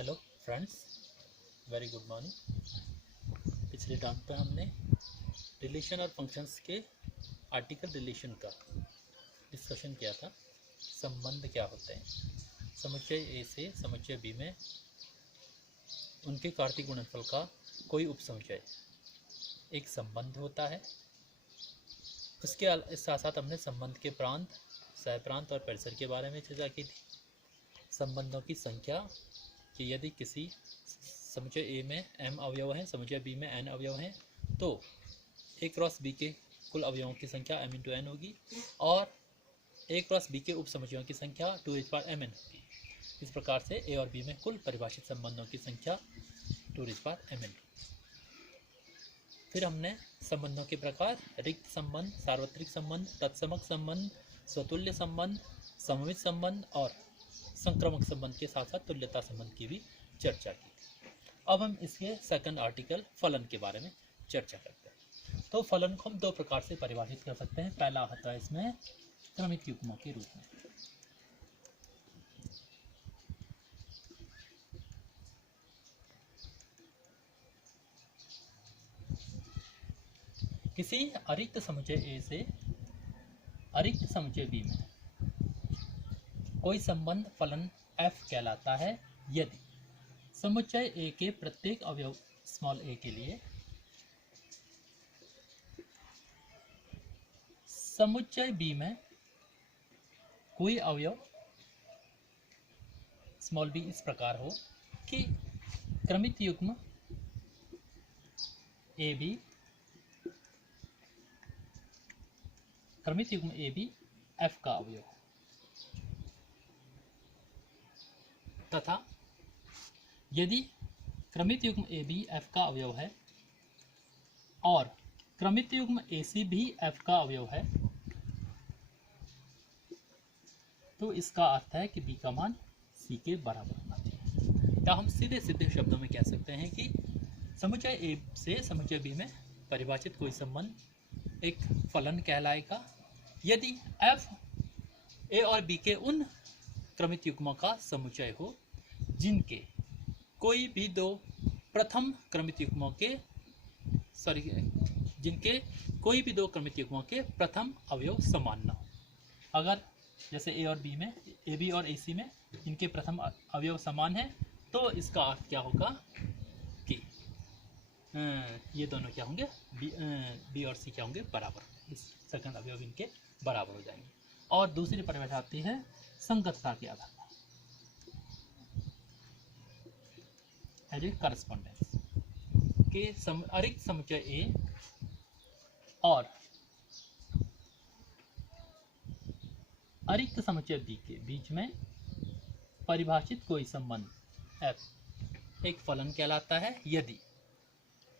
Hello friends, very good morning. पिछले time पे हमने रिलेशन और फंक्शंस के आर्टिकल रिलेशन का डिस्कशन किया था। संबंध क्या होते हैं, समुच्चय ए से समुच्चय बी में उनके कार्तीय गुणनफल का कोई उपसमुच्चय एक संबंध होता है। उसके साथ साथ हमने संबंध के प्रांत, सहप्रांत और परिसर के बारे में चर्चा की थी। संबंधों की संख्या कि यदि किसी समुच्चय ए में m अवयव हैं, समुच्चय बी में n अवयव हैं, तो a क्रॉस b के कुल अवयवों की संख्या m इंटू n होगी और a क्रॉस b के उप समुच्चयों की संख्या 2n होगी। इस प्रकार से a और b में कुल परिभाषित संबंधों की संख्या 2n। फिर हमने संबंधों के प्रकार रिक्त संबंध, सार्वत्रिक संबंध, तत्समक संबंध, स्वतुल्य संबंध, सममित संबंध और संक्रमक संबंध के साथ साथ तुल्यता संबंध की भी चर्चा की। अब हम इसके सेकंड आर्टिकल फलन के बारे में चर्चा करते हैं। तो फलन को हम दो प्रकार से परिभाषित कर सकते हैं। पहला होता है इसमें क्रमित युग्मों के रूप में। किसी अरिक्त समुच्चय ए से अरिक्त समुच्चय बी में कोई संबंध फलन f कहलाता है यदि समुच्चय ए के प्रत्येक अवयव स्मॉल a के लिए समुच्चय बी में कोई अवयव स्मॉल b इस प्रकार हो कि क्रमित युग्म ए बी f का अवयव तथा यदि क्रमित युग्म ए बी एफ का अवयव है और क्रमित युग्म ए सी भी एफ का अवयव है, तो इसका अर्थ है कि बी का मान सी के बराबर होना चाहिए। या हम सीधे शब्दों में कह सकते हैं कि समुच्चय ए से समुच्चय बी में परिभाषित कोई संबंध एक फलन कहलाएगा यदि एफ ए और बी के उन क्रमित युग्मों का समुच्चय हो जिनके कोई भी दो प्रथम क्रमित युग्मों के कोई भी दो क्रमित युग्मों के प्रथम अवयव समान न हो। अगर जैसे ए और बी में, ए बी और ए सी में इनके प्रथम अवयव समान है, तो इसका अर्थ क्या होगा कि ये दोनों क्या होंगे, बी और सी क्या होंगे, बराबर। इस सेकंड अवयव इनके बराबर हो जाएंगे। और दूसरी परिभाषा आती है संगतता के आधार पर, एज ए करस्पॉन्डेंस के अरिक्त समुच्चय ए और अरिक्त समुच्चय बी के बीच में परिभाषित कोई संबंध f एक फलन कहलाता है यदि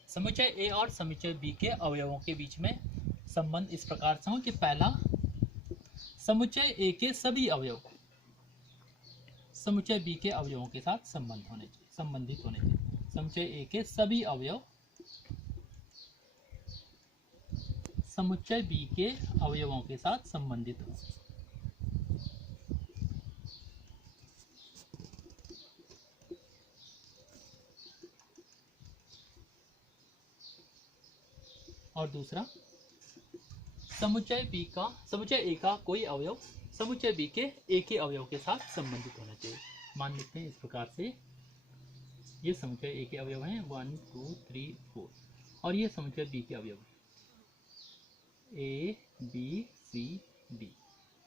समुच्चय ए और समुच्चय बी के अवयवों के बीच में संबंध इस प्रकार से हो कि पहला, समुच्चय ए के सभी अवयव समुच्चय बी के अवयवों के साथ संबंधित होने चाहिए। समुच्चय ए के सभी अवयव समुच्चय बी के अवयवों के साथ संबंधित हो। और दूसरा, समुच्चय ए का कोई अवयव समुच्चय बी के एक ही अवयव के साथ संबंधित होना चाहिए। मान लेते हैं इस प्रकार से, ये समुच्चय ए के अवयव हैं 1 2 3 4 और ये समुच्चय बी के अवयव ए बी सी डी।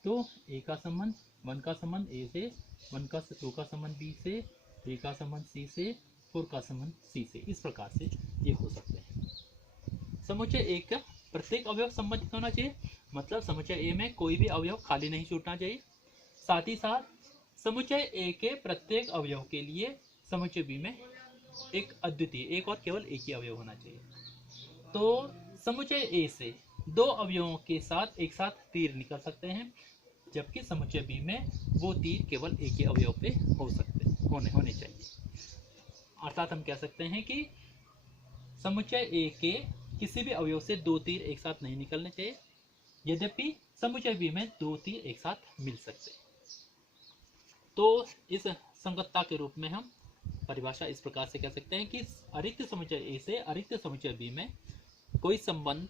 तो ए का संबंध 1 का संबंध ए से, 2 का संबंध बी से, 3 का संबंध सी से, 4 का संबंध सी से। इस प्रकार से ये हो सकते हैं। समुच्चय ए का प्रत्येक अवयव संबंधित होना चाहिए, मतलब समुच्चय ए में कोई भी अवयव खाली नहीं छूटना चाहिए। साथ ही साथ समुच्चय ए के प्रत्येक अवयव के लिए समुच्चय बी में एक अद्वितीय, एक और केवल एक ही अवयव होना चाहिए। तो समुच्चय ए से दो अवयवों के साथ एक साथ तीर निकल सकते हैं, जबकि समुच्चय बी में वो तीर केवल एक ही अवयव पे होने चाहिए। अर्थात हम कह सकते हैं कि समुच्चय ए के किसी भी अवयव से दो तीर एक साथ नहीं निकलने चाहिए, यद्यपि समुच्चय बी में दो तीर एक साथ मिल सकते हैं। तो इस संगतता के रूप में हम परिभाषा इस प्रकार से कह सकते हैं कि अरिक्त समुच्चय ए से अरिक्त समुच्चय बी में कोई संबंध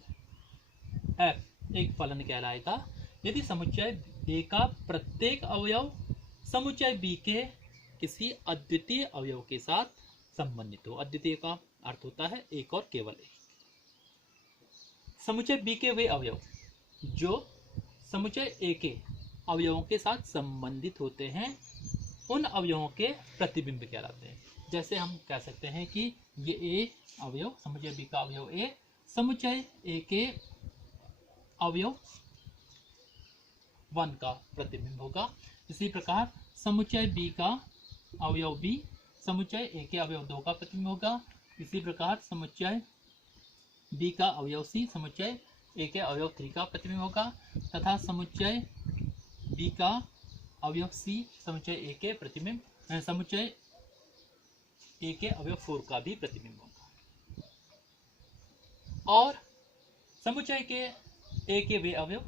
f एक फलन कहलाएगा यदि समुच्चय ए का प्रत्येक अवयव समुच्चय बी के किसी अद्वितीय अवयव के साथ संबंधित हो। अद्वितीय का अर्थ होता है एक और केवल एक। समुच्चय बी के वे अवयव जो समुच्चय ए के अवयवों के साथ संबंधित होते हैं उन अवयवों के प्रतिबिंब कहलाते हैं। जैसे हम कह सकते हैं कि ये ए अवयव समुच्चय बी का अवयव ए समुच्चय ए के अवयव 1 का प्रतिबिंब होगा। इसी प्रकार समुच्चय बी का अवयव बी समुच्चय ए के अवयव 2 का प्रतिबिंब होगा। इसी प्रकार समुच्चय बी का अवयव सी समुच्चय ए के अवयव 3 का प्रतिबिंब होगा तथा समुच्चय बी का अवयव सी समुच्चय ए के प्रतिबिंब समुच्चय ए के अवयव 4 का भी प्रतिबिंब होगा। और समुच्चय के ए के वे अवयव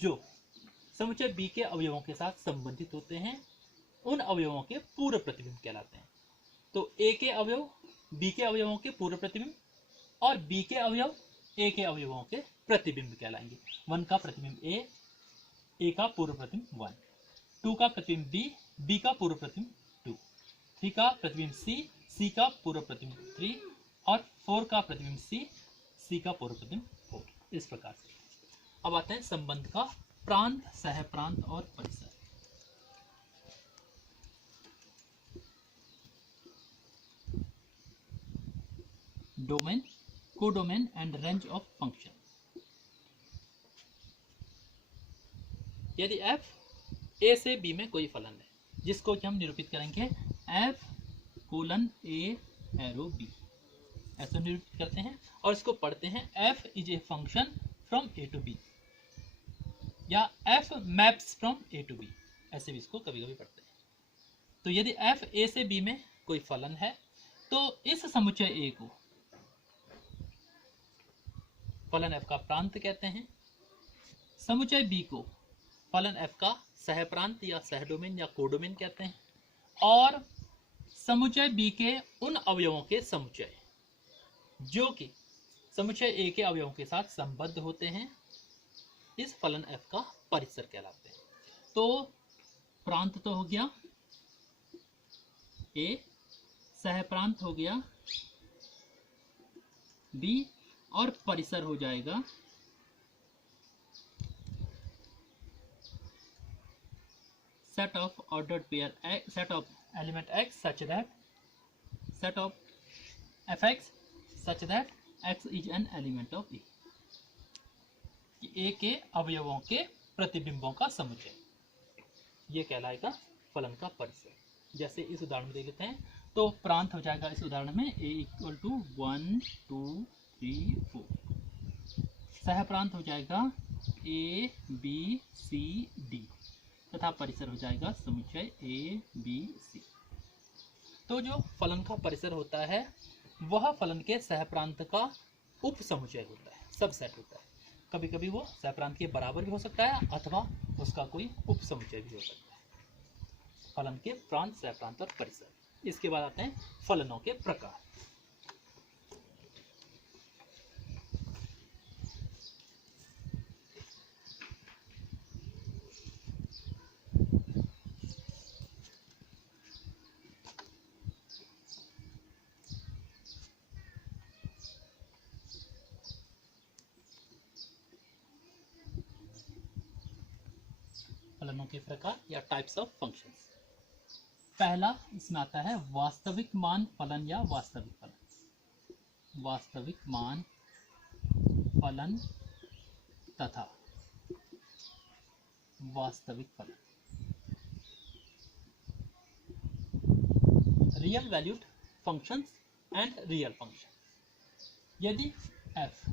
जो समुच्चय बी के अवयवों के साथ संबंधित होते हैं उन अवयवों के पूर्व प्रतिबिंब कहलाते हैं। तो ए के अवयव बी के अवयवों के पूर्व प्रतिबिंब और बी के अवयव ए के अवयवों के प्रतिबिंब कहलाएंगे। 1 का प्रतिबिंब ए का पूर्व प्रतिबिंब 1, 2 का प्रतिबिंब बी का पूर्व प्रतिबिंब 2, 3 का प्रतिबिंब सी का पूर्व प्रतिबिंब 3 और 4 का प्रतिबिंब सी का पूर्व प्रतिबिंब 4। इस प्रकार से अब आते हैं संबंध का प्रांत, सह प्रांत और परिसर। Domain, codomain and range of function. यदि f a से b में कोई फलन है जिसको कि हम निरूपित करेंगे f colon a arrow b, ऐसा निरूपित करते हैं और इसको पढ़ते हैं f is a function from a to b या f maps from a to b, ऐसे भी इसको कभी कभी पढ़ते हैं। तो यदि f a से b में कोई फलन है तो इस समुच्चय a को फलन f का प्रांत कहते हैं, समुच्चय b को फलन f का सह प्रांत या सह डोमेन या कोडोमेन कहते हैं और समुच्चय b के उन अवयवों के समुच्चय जो कि समुच्चय a के अवयवों के साथ संबद्ध होते हैं इस फलन f का परिसर कहलाते हैं। तो प्रांत तो हो गया a, सह प्रांत हो गया b और परिसर हो जाएगा set of ordered pair set of element x such that set of fx such that x is an element of a, के अवयवों के प्रतिबिंबों का समुच्चय, ये कहलाएगा फलन का परिसर। जैसे इस उदाहरण में देख लेते हैं तो प्रांत हो जाएगा इस उदाहरण में a इक्वल टू 1 2 3 4, सह प्रांत हो जाएगा a b c d तथा परिसर हो जाएगा समुच्चय a b c। तो जो फलन का परिसर होता है वह फलन के सह प्रांत का उप समुच्चय होता है, सबसेट होता है। कभी कभी वो सह प्रांत के बराबर भी हो सकता है अथवा उसका कोई उप समुच्चय भी हो सकता है। फलन के प्रांत, सह प्रांत और परिसर। इसके बाद आते हैं फलनों के प्रकार। फलनों के प्रकार या टाइप्स ऑफ फंक्शंस। पहला इसमें आता है वास्तविक मान फलन या वास्तविक फलन। वास्तविक मान फलन तथा वास्तविक फलन। Real valued functions and real function. यदि f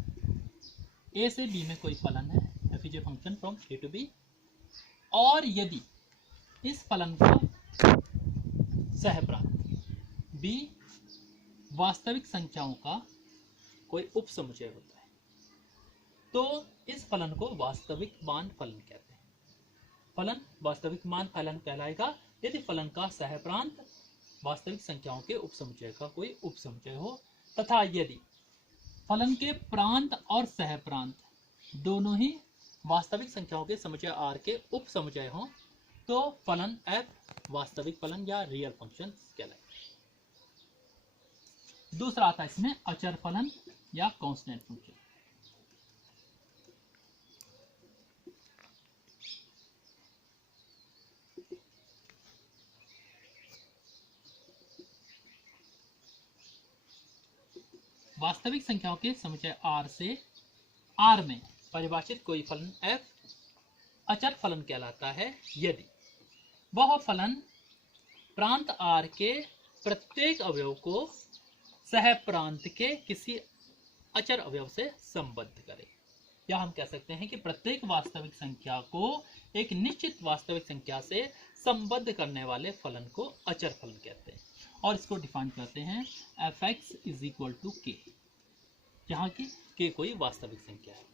a से b में कोई फलन है, f is a function from a to b, और यदि इस फलन का सह प्रांत b वास्तविक संख्याओं का कोई उप समुच्चय होता है तो इस फलन को वास्तविक मान फलन कहते हैं। फलन वास्तविक मान फलन कहलाएगा यदि फलन का सह प्रांत वास्तविक संख्याओं के उपसमुच्चय का कोई उपसमुच्चय हो, तथा यदि फलन के प्रांत और सहप्रांत दोनों ही वास्तविक संख्याओं के समुच्चय r के उपसमुच्चय हों, तो फलन f वास्तविक फलन या रियल फंक्शन कहलाएगा। दूसरा आता है इसमें अचर फलन या कांस्टेंट फंक्शन। वास्तविक संख्याओं के समुच्चय r से r में परिभाषित कोई फलन f अचर फलन कहलाता है यदि वह फलन प्रांत r के प्रत्येक अवयव को सहप्रांत के किसी अचर अवयव से संबद्ध करे। या हम कह सकते हैं कि प्रत्येक वास्तविक संख्या को एक निश्चित वास्तविक संख्या से संबद्ध करने वाले फलन को अचर फलन कहते हैं। और इसको डिफाइन करते हैं fx is equal to k, जहाँ की k कोई वास्तविक संख्या है।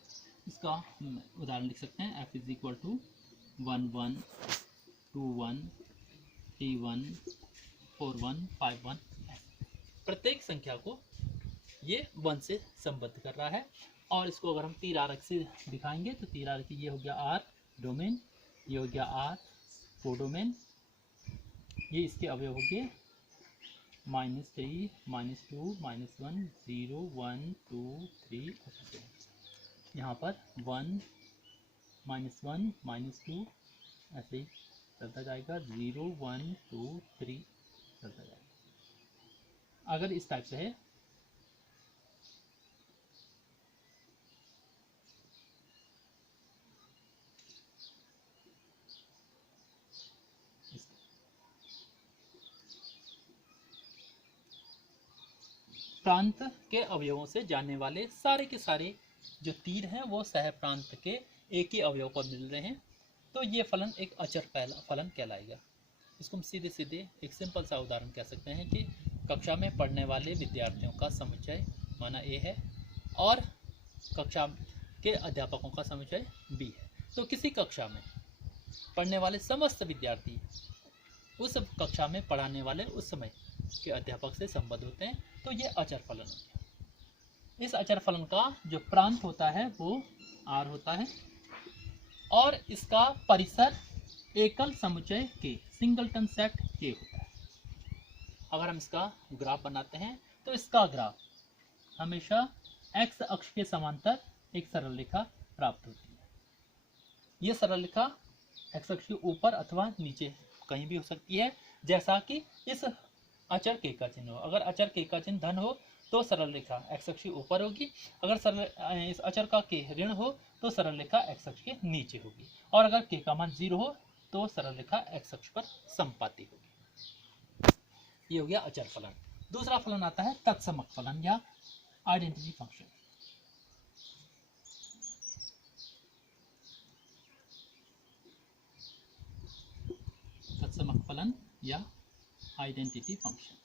इसका हम उदाहरण लिख सकते हैं f इज इक्वल टू 1 1 2 1 3 1 4 1 5 1। प्रत्येक संख्या को ये 1 से संबद्ध कर रहा है। और इसको अगर हम तीर आरेख से दिखाएंगे तो तीर आरेख ये हो गया r डोमेन, ये हो गया r कोडोमेन, ये इसके अवयव हो गए -3 -2 -1 0 1 2 3। यहाँ पर 1 -1 -2 ऐसे ही चलता जाएगा, 0 1 2 3 चलता जाएगा। अगर इस टाइप से है प्रांत के अवयवों से जाने वाले सारे के सारे जो तीर हैं वो सह प्रांत के एक ही अवयव पर मिल रहे हैं, तो ये फलन एक अचर फलन कहलाएगा। इसको हम सीधे सीधे एक सिंपल सा उदाहरण कह सकते हैं कि कक्षा में पढ़ने वाले विद्यार्थियों का समुच्चय माना a है और कक्षा के अध्यापकों का समुच्चय b है। तो किसी कक्षा में पढ़ने वाले समस्त विद्यार्थी उस कक्षा में पढ़ाने वाले उस समय के अध्यापक से संबद्ध होते हैं, तो ये अचर फलन हो गया। इस अचर फलन का जो प्रांत होता है वो r होता है और इसका परिसर एकल समुच्चय के सिंगलटन सेट के होता है। अगर हम इसका ग्राफ बनाते हैं तो इसका ग्राफ हमेशा x अक्ष के समांतर एक सरल रेखा प्राप्त होती है। ये सरल रेखा x अक्ष के ऊपर अथवा नीचे कहीं भी हो सकती है, जैसा कि इस अचर k का चिन्ह हो। अगर अचर k का चिन्ह धन हो तो सरल रेखा x अक्ष के ऊपर होगी, अगर इस अचर का k ऋण हो तो सरल रेखा x अक्ष के नीचे होगी, और अगर k का मान 0 हो तो सरल रेखा x अक्ष पर संपाती होगी। ये हो गया अचर फलन। दूसरा फलन आता है तत्समक फलन या आइडेंटिटी फंक्शन। तत्समक फलन या आइडेंटिटी फंक्शन।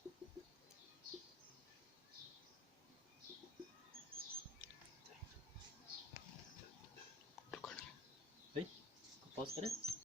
पॉज करें।